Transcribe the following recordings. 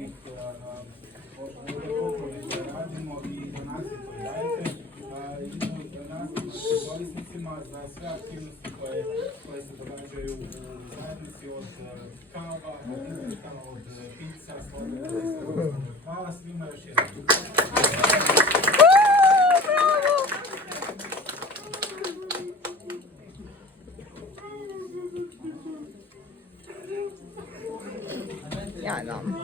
ovih poklone koje radimo i donacije koje dajete. Idu našim korisnicima za sve aktivnosti koje se događaju u zajednici, od kava, od pizza, slobodno. Hvala svima još jednom. Ja dam.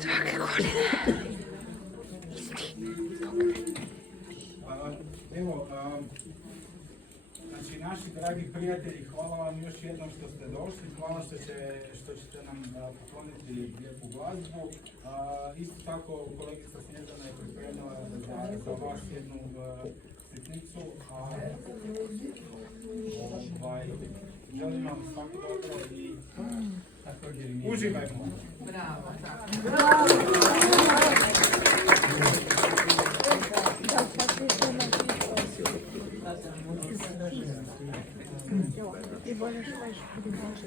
Svake godine. Evo, znači naši dragi prijatelji, hvala vam još jednom što ste došli, hvala što ćete nam pokloniti lijepu glazbu. Isto tako kolegica Snježana je pripremila za vas jednu sitnicu. Želim vam svako dobro i uživajmo. Bravo, tako. Ти более швайш, будем дальше.